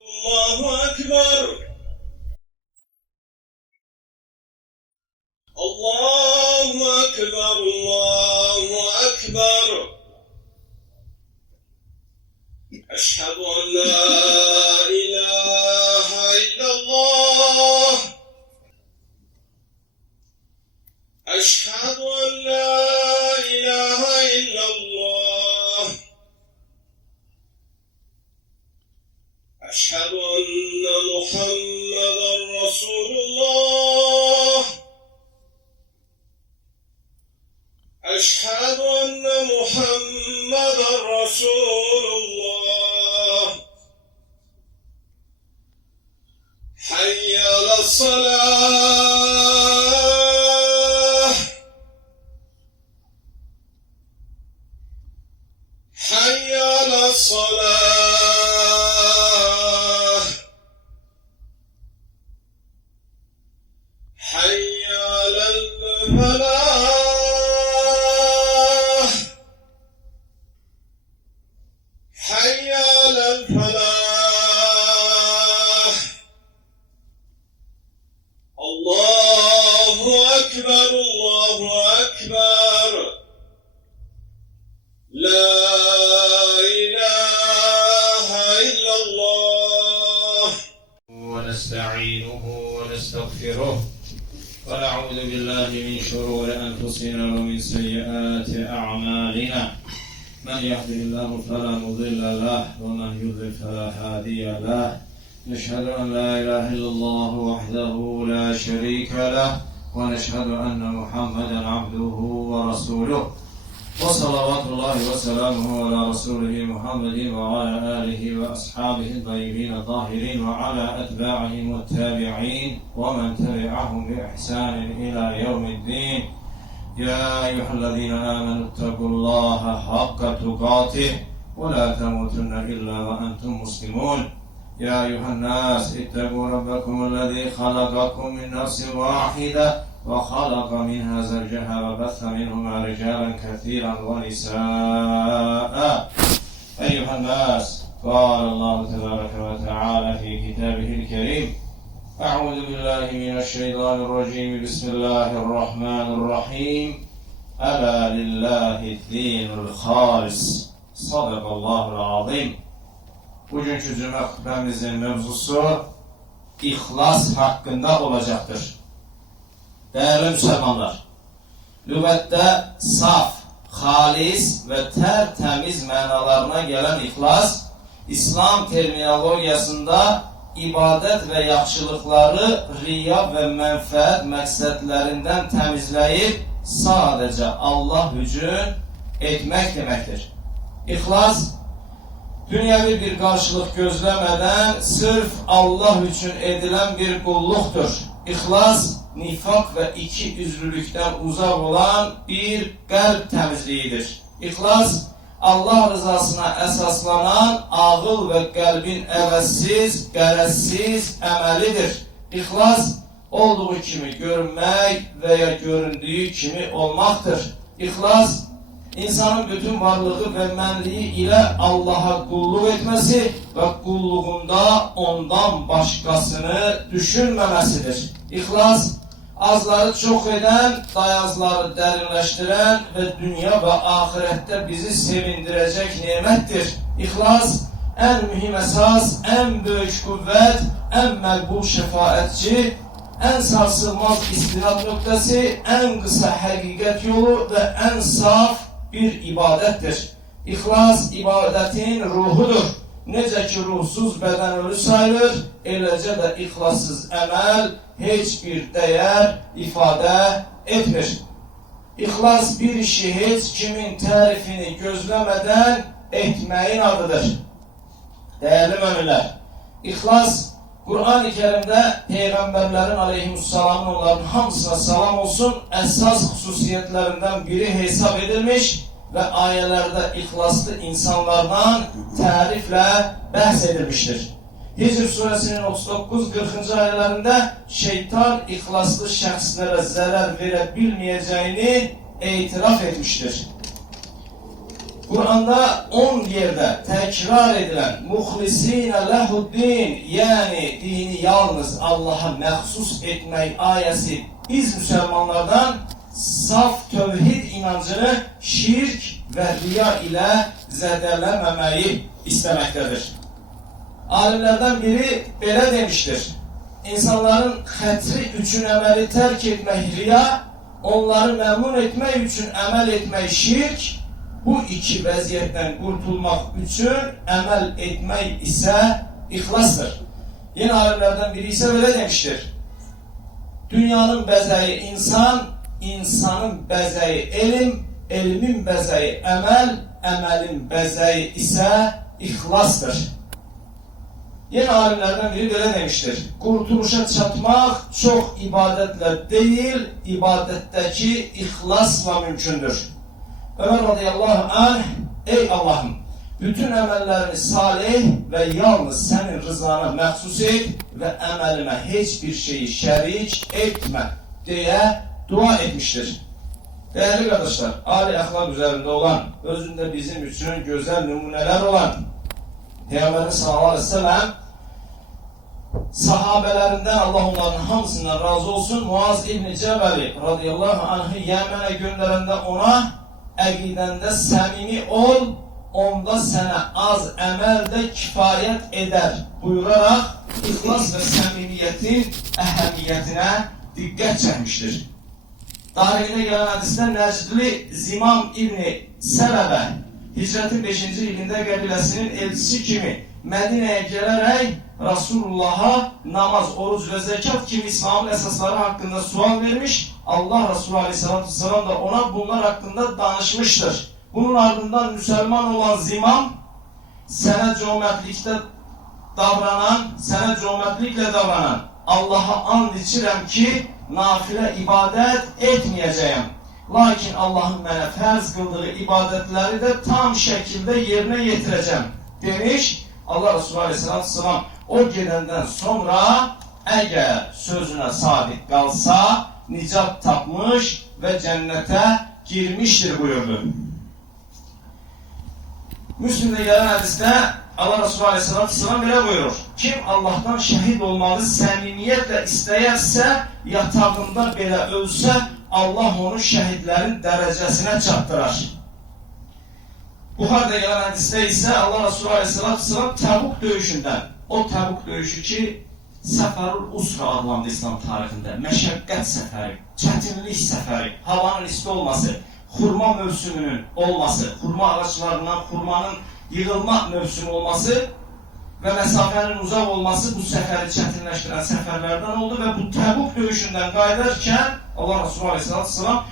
الله أكبر. الله أكبر. الله أكبر. أشهد أن لا إله إلا الله. أشهد أن لا إله إلا الله. أشهد أن محمدا رسول الله. أشهد أن محمدا رسول الله. حي على الصلاة. حي على الصلاة. حي على الفلاح. حي على الفلاح. الله أكبر. الله أكبر. لا إله إلا الله. ونستعينه ونستغفره ونعوذ بالله من شرور أنفسنا ومن سيئات أعمالنا. من يهده الله فلا مضل له ومن يضلل فلا هادي له. نشهد أن لا إله إلا الله وحده لا شريك له ونشهد أن محمدا عبده ورسوله وصلوات الله وسلامه على رسوله محمد وعلى آله وأصحابه الطيبين الطاهرين وعلى أتباعهم والتابعين ومن تبعهم بإحسان إلى يوم الدين. يا أيها الذين آمنوا اتقوا الله حق تقاته ولا تموتن إلا وأنتم مسلمون. يا أيها الناس اتقوا ربكم الذي خلقكم من نفس واحدة وخلق منها زوجها وبث منهما رجالا كثيرا ونساء. أيها الناس، قال الله تبارك وتعالى في كتابه الكريم: أعوذ بالله من الشيطان الرجيم. بسم الله الرحمن الرحيم. ألا لله الدين الخالص. صدق الله العظيم. Bugünkü cümle hutbemizin mevzusu İhlas hakkında olacaktır. Değerli Müslümanlar, lügatte saf, halis ve tertemiz manalarına gelen ihlas, İslam terminolojisinde ibadet ve yaxşılıkları riya ve menfaat məqsədlərindən təmizləyib sadece Allah üçün etmek demektir. İhlas, dünyevi bir karşılık gözlemeden sırf Allah için edilen bir kulluqdur. İhlas, nifak ve iki üzrülükten uzak olan bir kalp temizliğidir. İhlas, Allah rızasına esaslanan ağıl ve kalbin əvəzsiz, qərəzsiz əməlidir. İhlas, olduğu kimi görünmək veya göründüğü kimi olmaktır. İhlas, insanın bütün varlığı ve mənliği ile Allah'a kulluk etmesi ve kulluğunda ondan başkasını düşünmemesidir. İhlas, azları çok eden, dayazları derinleştiren ve dünya ve ahirette bizi sevindirecek nimettir. İhlas, en mühim esas, en büyük kuvvet, en məqbul şefaatçi, en sarsılmaz istinad noktası, en kısa hakikat yolu ve en saf bir ibadettir. İhlas ibadetin ruhudur. Necə ki ruhsuz beden ölü sayılır, eləcə də ihlassız əməl heç bir değer ifade etmir. İhlas bir işi heç kimin tərifini gözlemeden etmeyin adıdır. Değerli müminler, İhlas Kur'an-ı Kerim'de Peygamberlerin aleyhisselamın onların hamısına salam olsun esas hususiyetlerinden biri hesap edilmiş ve ayelerde ihlaslı insanlardan tarifle bahsedilmiştir. Hicr suresinin 39-40. ayelerinde şeytan ihlaslı şahslara zarar verebilmeyeceğini itiraf etmiştir. Kur'an'da 10 yerde tekrar edilen muhlisine lehuddin, yani dini yalnız Allah'a məxsus etmək ayəsi biz Müslümanlardan saf tövhid inancını şirk və riya ilə zədələməməyi istəməkdədir. Alimlərdən biri belə demişdir: İnsanların xətri üçün əməli tərk etmək riya, onları məmnun etmək üçün əməl etmək şirk, bu iki vəziyyətdən qurtulmaq üçün əməl etmək isə ixlasdır. Yine alimlərdən biri isə belə demişdir: Dünyanın bəzəyi insan, insanın bəzəyi elm, elmin bəzəyi əməl, əməlin bəzəyi isə ixlasdır. Yine alimlerden biri böyle demiştir: Kurtuluşa çatmak çok ibadetle değil, ibadetteki ihlasla mümkündür. Ömer radıyallahu anh, ey Allah'ım, bütün emellerini salih ve yalnız senin rızana məxsus et ve emelime hiçbir şeyi şərik etme diye dua etmiştir. Değerli kardeşler, âli ahlak üzerinde olan, özünde bizim için güzel numuneler olan Peygamberimiz sallallahu aleyhi ve sellem sahabelerinden, Allah onların hamısından razı olsun, Muaz İbni Cebeli radıyallahu anh'ı Yemen'e gönderende ona əqidəndə səmimi ol, onda sənə az əməl də kifayət edər buyurarak ixlas və səmimiyyətin əhəmiyyətinə diqqət çəkmişdir. Tarixində gələn hədisdə Nəcdli Zimam İbni Sələbə hicrətin 5-ci ilində qəbiləsinin elçisi kimi Mədinəyə gələrək Resulullah'a namaz, oruç ve zekat kimi İslam'ın esasları hakkında sual vermiş. Allah Resulü Aleyhisselatü Vesselam da ona bunlar hakkında danışmıştır. Bunun ardından Müslüman olan Zimam, sənə cömertlikle davranan Allah'a and içirəm ki, nafile ibadet etmeyeceğim. Lakin Allah'ın mənə fərz qıldığı ibadetleri de tam şekilde yerine getireceğim demiş. Allah Resulü Aleyhisselatü Vesselam o gedəndən sonra əgər sözünə sadiq qalsa nicat tapmış ve cennete girmiştir buyurdu. Müslim'de gelen hadiste Allah Resulü Aleyhisselatü Vesselam belə buyurur: Kim Allah'tan şehit olmalı səmimiyyətlə istəyərsə, yatağında belə ölsə, Allah onu şehitlerin derecesine çatdırar. Buxarda gelen hadiste ise Allah Resulü Aleyhisselatü Vesselam Təbuk döyüşünden, o Təbuk döyüşü ki Səfərul Usra adlandı İslam tarixində, məşəqqət səfəri, çətinlik səfəri, havanın isti olması, xurma mövsümünün olması, xurma ağaçlarından xurmanın yığılma mövsümü olması ve mesafenin uzak olması bu seferi çətinləşdirən səfərlərdən oldu ve bu Təbuk döyüşünden qayıdarkən Allah Resulü Aleyhisselatü Vesselam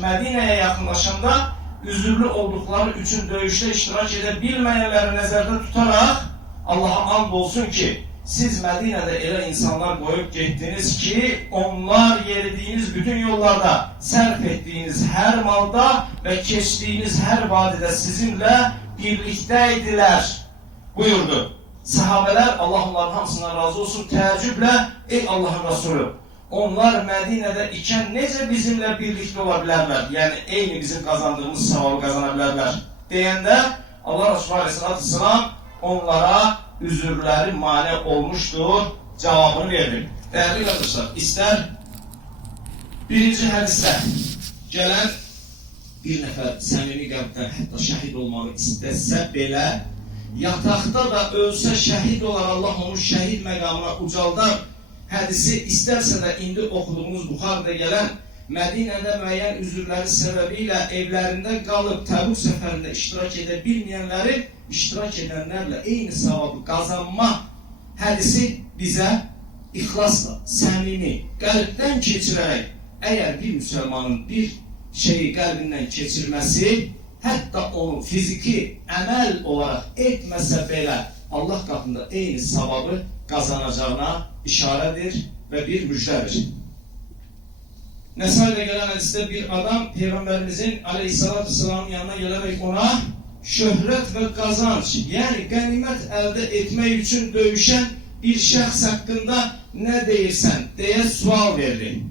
Medine'ye yakınlaşanda üzürlü oldukları üçün döyüşte iştirak edebilmeyenleri nəzərdə tutaraq Allah'a and olsun ki, siz Medine'de elə insanlar koyup gittiniz ki, onlar yerediğiniz bütün yollarda, sərf ettiğiniz her malda ve geçtiğiniz her vadide sizinle birlikteydiler buyurdu. Sahabeler, Allah onların hamısından razı olsun, təəccüblə, ey Allah'ın Resulü, onlar Medine'de iken necə bizimle birlikte olabilirler? Yani eyni bizim kazandığımız savabı kazanabilirler deyəndə Allah Resulü Aleyhisselatü Vesselam onlara üzürleri mane olmuştur cevabını verdim. Değerli kardeşler, ister birinci hədisdə gelen bir nefer səmimi qəlbdən hətta şəhid olmağı istəsə belə, yataqda da ölsə şəhid olar, Allah onu şəhid məqamına ucaldar hədisi istərsə də indi okuduğumuz Buxarda gelen Medine'de müəyyən üzürləri sebebiyle evlerinde kalıp Təbuk səfərində iştirak edebilmeyenlerin iştirak edenlerle eyni savabı kazanma hadisi bize ihlasla, səmimi, qəlbdən keçirərək, eğer bir Müslümanın bir şeyi qəlbindən keçirmesi, hatta onu fiziki əməl olarak etməsə belə, Allah katında eyni savabı kazanacağına işaredir ve bir müjdedir. Nesai'de gelen hadiste bir adam Peygamberimizin Aleyhisselatü Vesselam'ın yanına gelerek ona şöhret ve kazanç, yani ganimet elde etmek için dövüşen bir şəxs hakkında ne deyirsən diye sual verdi.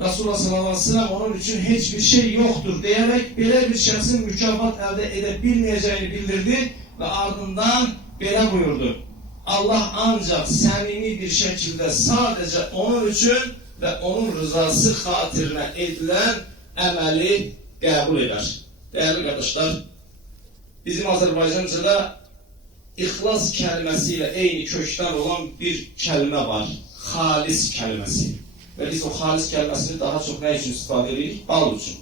Resulullah sallallahu aleyhi ve sellem onun için hiçbir şey yoktur diyerek böyle bir şahsın mükafat elde edebilmeyeceğini bildirdi ve ardından böyle buyurdu. Allah ancak samimi bir şekilde sadece onun için ve onun rızası hatırına edilen emeli kabul eder. Değerli kardeşler, bizim Azerbaycanca'da İhlas kelimesiyle eyni kökten olan bir kelime var. Halis kelimesi. Ve biz o halis kelimesini daha çok ne için istifadə edirik? Bal için.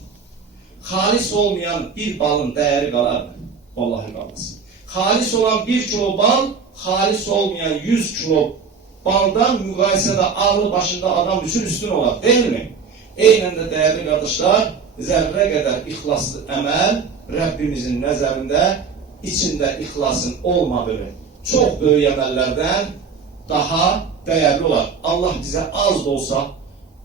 Halis olmayan bir balın değeri qalar mı? Vallahi qalmaz. Halis olan 1 kilo bal, halis olmayan 100 kilo baldan müqayisədə ağlı başında adam üçün üstün olar, değil mi? Eynən də değerli kardeşler, zərrə qədər ixlaslı əməl Rabbimizin nəzərində içinde ihlasın olmadığı çok böyük əməllərdən daha değerli olar. Allah bize az da olsa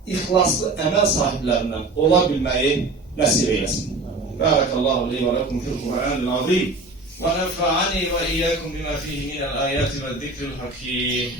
ihlaslı əməl sahiblərindən olabilmeyi nəsib eylesin. Barakallahu li ve lekum fil Kur'anil azim ve nefa'ani ve iyyakum bima fihi minel ayati ve zikril hakim.